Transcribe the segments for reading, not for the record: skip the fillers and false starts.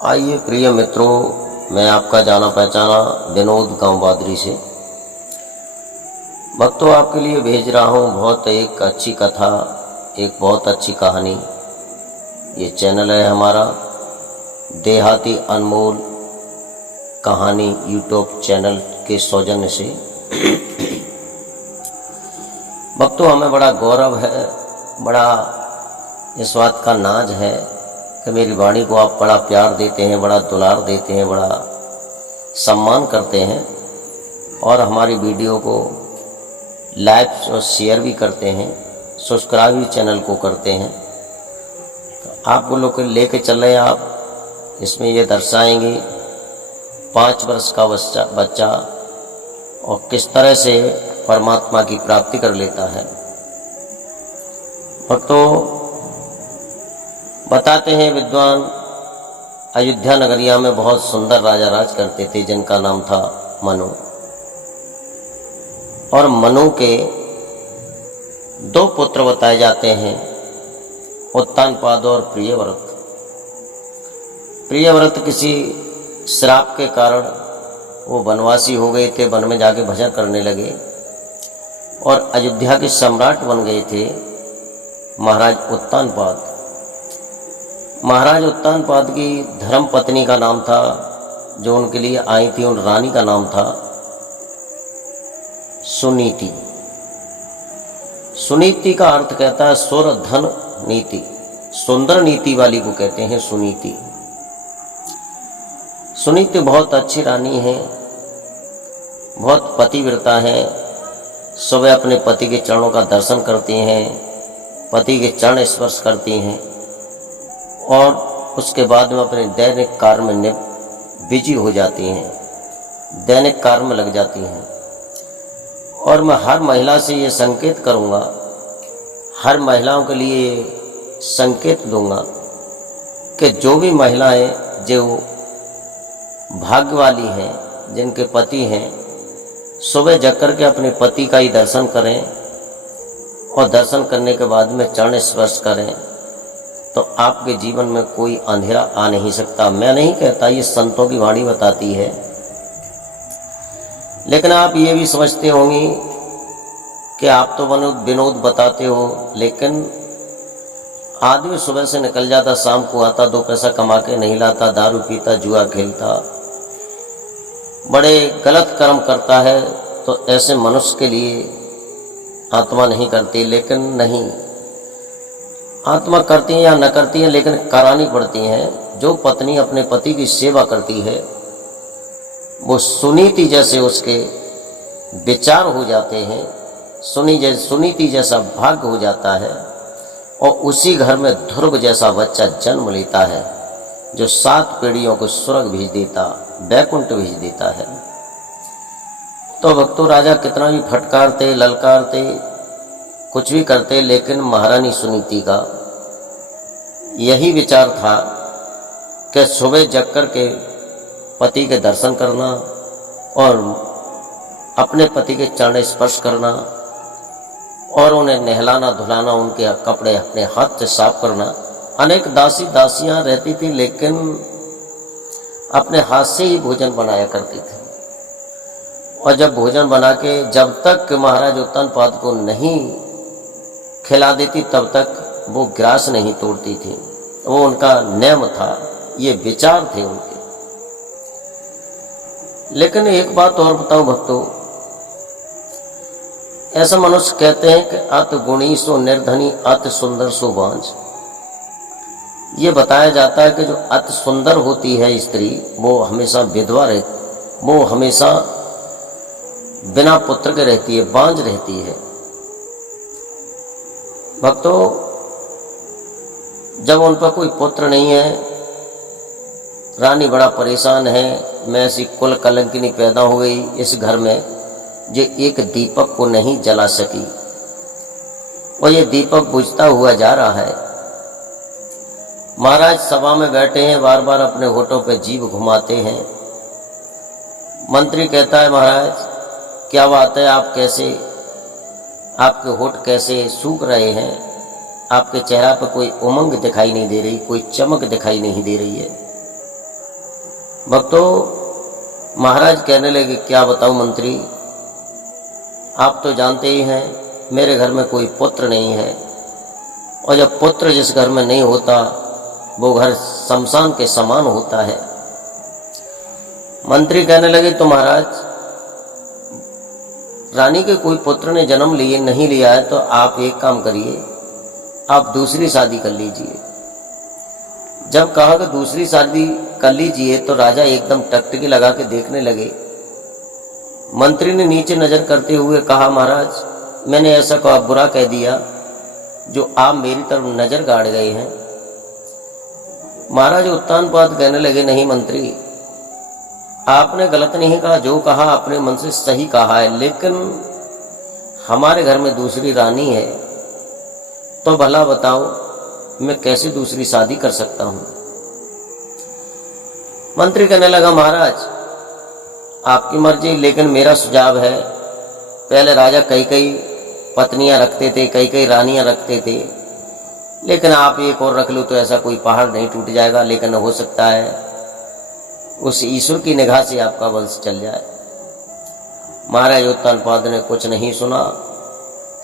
आइए प्रिय मित्रों, मैं आपका जाना पहचाना विनोद गांव बादरी से भक्तों आपके लिए भेज रहा हूं बहुत एक अच्छी कथा, एक बहुत अच्छी कहानी। ये चैनल है हमारा देहाती अनमोल कहानी यूट्यूब चैनल के सौजन्य से। भक्तों हमें बड़ा गौरव है, बड़ा इस बात का नाज है कि मेरी वाणी को आप बड़ा प्यार देते हैं, बड़ा दुलार देते हैं, बड़ा सम्मान करते हैं और हमारी वीडियो को लाइक और शेयर भी करते हैं, सब्सक्राइब भी चैनल को करते हैं। तो आप लोग को लेके चल रहे हैं। आप इसमें ये दर्शाएंगे 5 वर्ष का बच्चा और किस तरह से परमात्मा की प्राप्ति कर लेता है। भक्तों बताते हैं विद्वान अयोध्या नगरिया में बहुत सुंदर राजा राज करते थे जिनका नाम था मनु। और मनु के 2 पुत्र बताए जाते हैं, उत्तानपाद और प्रियव्रत। प्रियव्रत किसी श्राप के कारण वो वनवासी हो गए थे, वन में जाके भजन करने लगे और अयोध्या के सम्राट बन गए थे महाराज उत्तानपाद। महाराज उत्तानपाद की धर्म पत्नी का नाम था, जो उनके लिए आई थी, उन रानी का नाम था सुनीति। सुनीति का अर्थ कहता है सुर धन नीति, सुंदर नीति वाली को कहते हैं सुनीति। सुनीति बहुत अच्छी रानी है, बहुत पतिव्रता है। सुबह अपने पति के चरणों का दर्शन करती हैं, पति के चरण स्पर्श करती हैं और उसके बाद में अपने दैनिक कार्य में बिजी हो जाती हैं, दैनिक कार्य में लग जाती हैं। और मैं हर महिला से ये संकेत करूँगा, हर महिलाओं के लिए संकेत दूंगा कि जो भी महिलाएं जो भाग्य वाली हैं, जिनके पति हैं, सुबह जग करके अपने पति का ही दर्शन करें और दर्शन करने के बाद में चरण स्पर्श करें तो आपके जीवन में कोई अंधेरा आ नहीं सकता। मैं नहीं कहता, ये संतों की वाणी बताती है। लेकिन आप ये भी समझते होंगे कि आप तो विनोद बताते हो, लेकिन आदमी सुबह से निकल जाता, शाम को आता, 2 पैसा कमा के नहीं लाता, दारू पीता, जुआ खेलता, बड़े गलत कर्म करता है, तो ऐसे मनुष्य के लिए आत्मा नहीं करती। लेकिन नहीं, आत्मा करती है या न करती है, लेकिन करानी पड़ती हैं। जो पत्नी अपने पति की सेवा करती है वो सुनीति जैसे उसके विचार हो जाते हैं, सुनीति जैसा भाग्य हो जाता है और उसी घर में ध्रुव जैसा बच्चा जन्म लेता है, जो 7 पीढ़ियों को स्वर्ग भेज देता, वैकुंठ भेज देता है। तो भक्तों राजा कितना भी फटकारते, ललकारते, कुछ भी करते, लेकिन महारानी सुनीति का यही विचार था कि सुबह जग कर के पति के दर्शन करना और अपने पति के चरण स्पर्श करना और उन्हें नहलाना धुलाना, उनके कपड़े अपने हाथ से साफ करना। अनेक दासियां रहती थी, लेकिन अपने हाथ से ही भोजन बनाया करती थी। और जब भोजन बना के जब तक महाराज उत्तानपाद को नहीं खिला देती तब तक वो ग्रास नहीं तोड़ती थी। वो उनका नियम था, ये विचार थे उनके। लेकिन एक बात और बताऊं भक्तों, ऐसा मनुष्य कहते हैं कि अति गुणी सो निर्धनी, अति सुंदर सो बांझ। ये बताया जाता है कि जो अति सुंदर होती है स्त्री, वो हमेशा विधवा रहती, वो हमेशा बिना पुत्र के रहती है, बांझ रहती है। भक्तों जब उन पर कोई पुत्र नहीं है, रानी बड़ा परेशान है, मैं ऐसी कुल कलंकिनी पैदा हो गई इस घर में, जो एक दीपक को नहीं जला सकी और ये दीपक बुझता हुआ जा रहा है। महाराज सभा में बैठे हैं, बार बार अपने होठों पे जीभ घुमाते हैं। मंत्री कहता है महाराज क्या बात है, आप कैसे, आपके होठ कैसे सूख रहे हैं, आपके चेहरा पर कोई उमंग दिखाई नहीं दे रही, कोई चमक दिखाई नहीं दे रही है। भक्तों, महाराज कहने लगे, क्या बताऊं मंत्री, आप तो जानते ही हैं मेरे घर में कोई पुत्र नहीं है, और जब पुत्र जिस घर में नहीं होता वो घर शमशान के समान होता है। मंत्री कहने लगे, तो महाराज, रानी के कोई पुत्र ने जन्म लिए नहीं लिया है तो आप एक काम करिए, आप दूसरी शादी कर लीजिए। जब कहा कि दूसरी शादी कर लीजिए तो राजा एकदम टकटकी लगा के देखने लगे। मंत्री ने नीचे नजर करते हुए कहा, महाराज, मैंने ऐसा कहा बुरा कह दिया जो आप मेरी तरफ नजर गाड़ गए हैं। महाराज उत्तानपाद कहने लगे, नहीं मंत्री, आपने गलत नहीं कहा, जो कहा आपने मन से सही कहा है, लेकिन हमारे घर में दूसरी रानी है, तो भला बताओ मैं कैसे दूसरी शादी कर सकता हूं। मंत्री कहने लगा, महाराज आपकी मर्जी, लेकिन मेरा सुझाव है, पहले राजा कई कई पत्नियां रखते थे, कई कई रानियां रखते थे, लेकिन आप एक और रख लो तो ऐसा कोई पहाड़ नहीं टूट जाएगा, लेकिन हो सकता है उस ईश्वर की निगाह से आपका वंश चल जाए। महाराज उत्तानपाद ने कुछ नहीं सुना,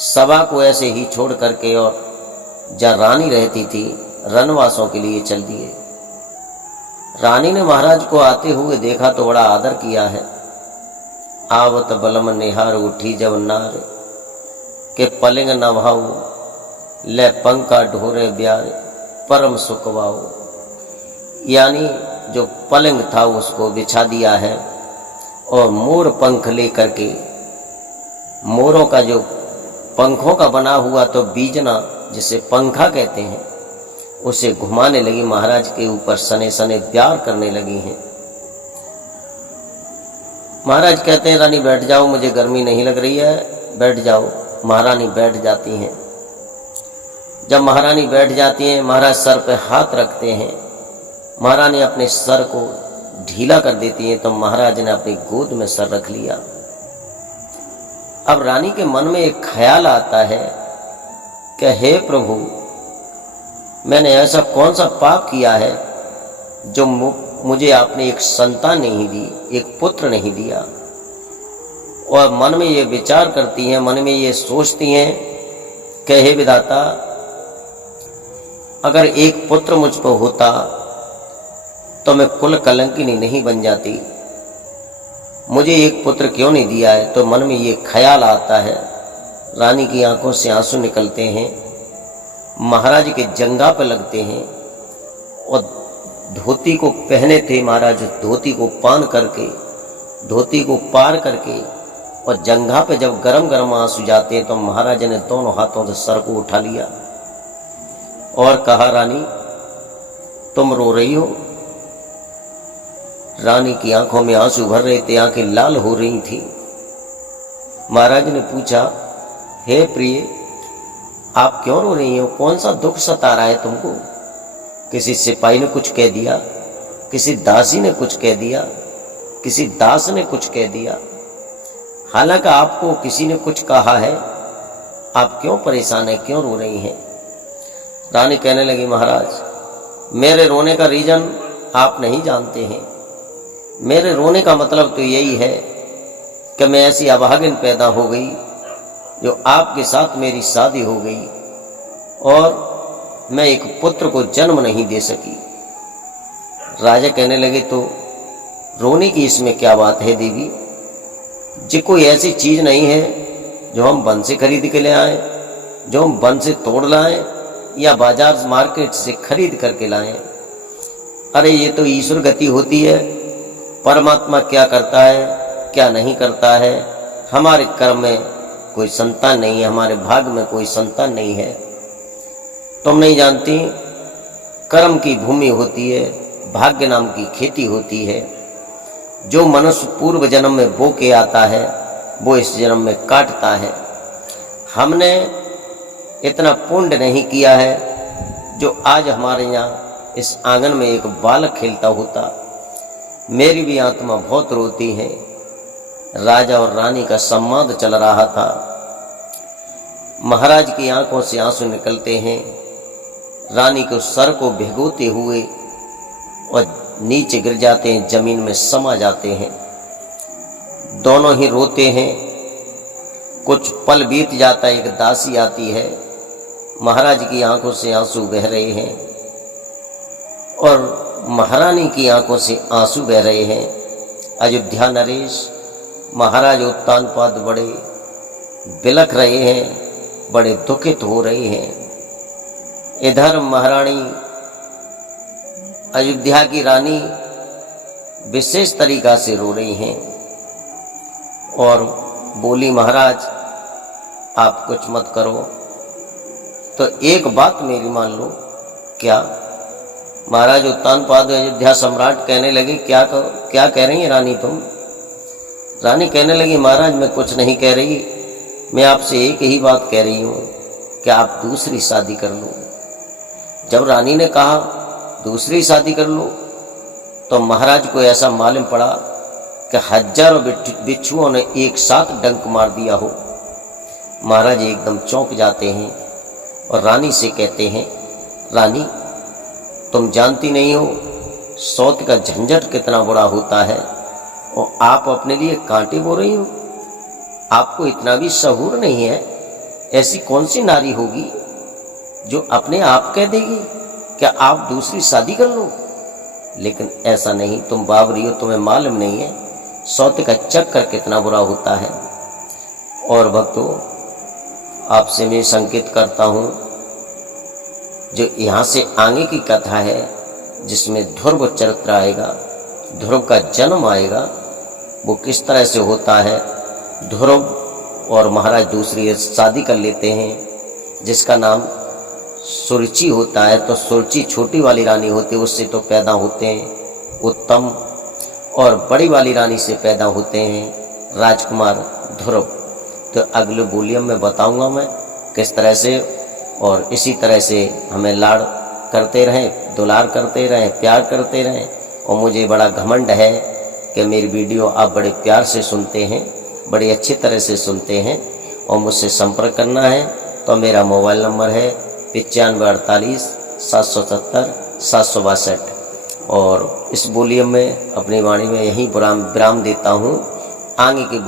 सभा को ऐसे ही छोड़ करके और जहाँ रानी रहती थी रनवासों के लिए चल दिए। रानी ने महाराज को आते हुए देखा तो बड़ा आदर किया है। आवत बलम निहार उठी जब नार, के पलिंग न भाऊ, ले पंखा ढोरे ब्यार, परम सुखवाओ। यानी जो पलंग था उसको बिछा दिया है और मोर पंख लेकर के, मोरों का जो पंखों का बना हुआ तो बीजना जिसे पंखा कहते हैं, उसे घुमाने लगी, महाराज के ऊपर सने सने प्यार करने लगी हैं। महाराज कहते हैं, रानी बैठ जाओ, मुझे गर्मी नहीं लग रही है, बैठ जाओ। महारानी बैठ जाती हैं। जब महारानी बैठ जाती हैं, महाराज सर पे हाथ रखते हैं। महारानी अपने सर को ढीला कर देती हैं तो महाराज ने अपनी गोद में सर रख लिया। अब रानी के मन में एक ख्याल आता है कि हे प्रभु, मैंने ऐसा कौन सा पाप किया है जो मुझे आपने एक संतान नहीं दी, एक पुत्र नहीं दिया। और मन में ये विचार करती हैं, मन में ये सोचती हैं कि हे विधाता, अगर एक पुत्र मुझ पर होता तो मैं कुल कलंकिनी नहीं बन जाती, मुझे एक पुत्र क्यों नहीं दिया है। तो मन में ये ख्याल आता है। रानी की आंखों से आंसू निकलते हैं, महाराज के जंघा पर लगते हैं और धोती को पहने थे महाराज, धोती को पान करके, धोती को पार करके और जंघा पे जब गरम गरम आंसू जाते हैं तो महाराज ने दोनों हाथों से सर को उठा लिया और कहा, रानी तुम रो रही हो। रानी की आंखों में आंसू भर रहे थे, आंखें लाल हो रही थी। महाराज ने पूछा, हे प्रिय, आप क्यों रो रही हो, कौन सा दुख सता रहा है तुमको। किसी सिपाही ने कुछ कह दिया, किसी दासी ने कुछ कह दिया, किसी दास ने कुछ कह दिया, हालांकि आपको किसी ने कुछ कहा है, आप क्यों परेशान है, क्यों रो रही हैं। रानी कहने लगी, महाराज मेरे रोने का रीजन आप नहीं जानते हैं। मेरे रोने का मतलब तो यही है कि मैं ऐसी अभागिन पैदा हो गई जो आपके साथ मेरी शादी हो गई और मैं एक पुत्र को जन्म नहीं दे सकी। राजा कहने लगे, तो रोने की इसमें क्या बात है देवी जी, कोई ऐसी चीज नहीं है जो हम वन से खरीद के ले आए, जो हम वन से तोड़ लाएं या बाजार मार्केट से खरीद करके लाएं। अरे ये तो ईश्वर गति होती है, परमात्मा क्या करता है क्या नहीं करता है। हमारे कर्म में कोई संतान नहीं है, हमारे भाग में कोई संतान नहीं है। तुम नहीं जानती, कर्म की भूमि होती है, भाग्य नाम की खेती होती है। जो मनुष्य पूर्व जन्म में बो के आता है वो इस जन्म में काटता है। हमने इतना पुण्य नहीं किया है जो आज हमारे यहाँ इस आंगन में एक बालक खेलता होता। मेरी भी आत्मा बहुत रोती है। राजा और रानी का संवाद चल रहा था। महाराज की आंखों से आंसू निकलते हैं। रानी को सर को भिगोते हुए और नीचे गिर जाते हैं, जमीन में समा जाते हैं। दोनों ही रोते हैं। कुछ पल बीत जाता है, एक दासी आती है, महाराज की आंखों से आंसू बह रहे हैं और महारानी की आंखों से आंसू बह रहे हैं। अयोध्या नरेश, महाराज उत्तानपाद बड़े बिलख रहे हैं, बड़े दुखित हो रहे हैं। इधर महारानी अयोध्या की रानी विशेष तरीका से रो रही हैं और बोली, महाराज आप कुछ मत करो। तो एक बात मेरी मान लो। क्या? महाराज उत्तानपाद अयोध्या सम्राट कहने लगे, क्या कह रही हैं रानी तुम? रानी कहने लगी, महाराज मैं कुछ नहीं कह रही, मैं आपसे एक ही बात कह रही हूँ कि आप दूसरी शादी कर लो। जब रानी ने कहा दूसरी शादी कर लो तो महाराज को ऐसा मालूम पड़ा कि हजारों बिच्छुओं ने एक साथ डंक मार दिया हो। महाराज एकदम चौंक जाते हैं और रानी से कहते हैं, रानी तुम जानती नहीं हो सौत का झंझट कितना बुरा होता है और आप अपने लिए कांटे बो रही हो। आपको इतना भी सहूर नहीं है। ऐसी कौन सी नारी होगी जो अपने आप कह देगी क्या आप दूसरी शादी कर लो? लेकिन ऐसा नहीं, तुम बाबरी हो, तुम्हें मालूम नहीं है सौते का चक्कर कितना बुरा होता है। और भक्तों, आपसे मैं संकेत करता हूँ, जो यहाँ से आगे की कथा है जिसमें ध्रुव चरित्र आएगा, ध्रुव का जन्म आएगा, वो किस तरह से होता है। ध्रुव और महाराज दूसरी शादी कर लेते हैं जिसका नाम सुरुचि होता है। तो सुरुचि छोटी वाली रानी होती है, उससे तो पैदा होते हैं उत्तम, और बड़ी वाली रानी से पैदा होते हैं राजकुमार ध्रुव। तो अगले वॉल्यूम में बताऊंगा मैं किस तरह से, और इसी तरह से हमें लाड़ करते रहें, दुलार करते रहें, प्यार करते रहें। और मुझे बड़ा घमंड है कि मेरी वीडियो आप बड़े प्यार से सुनते हैं, बड़ी अच्छी तरह से सुनते हैं। और मुझसे संपर्क करना है तो मेरा मोबाइल नंबर है 9548 770 762। और इस वॉल्यूम में अपनी वाणी में यही विराम देता हूँ। आगे की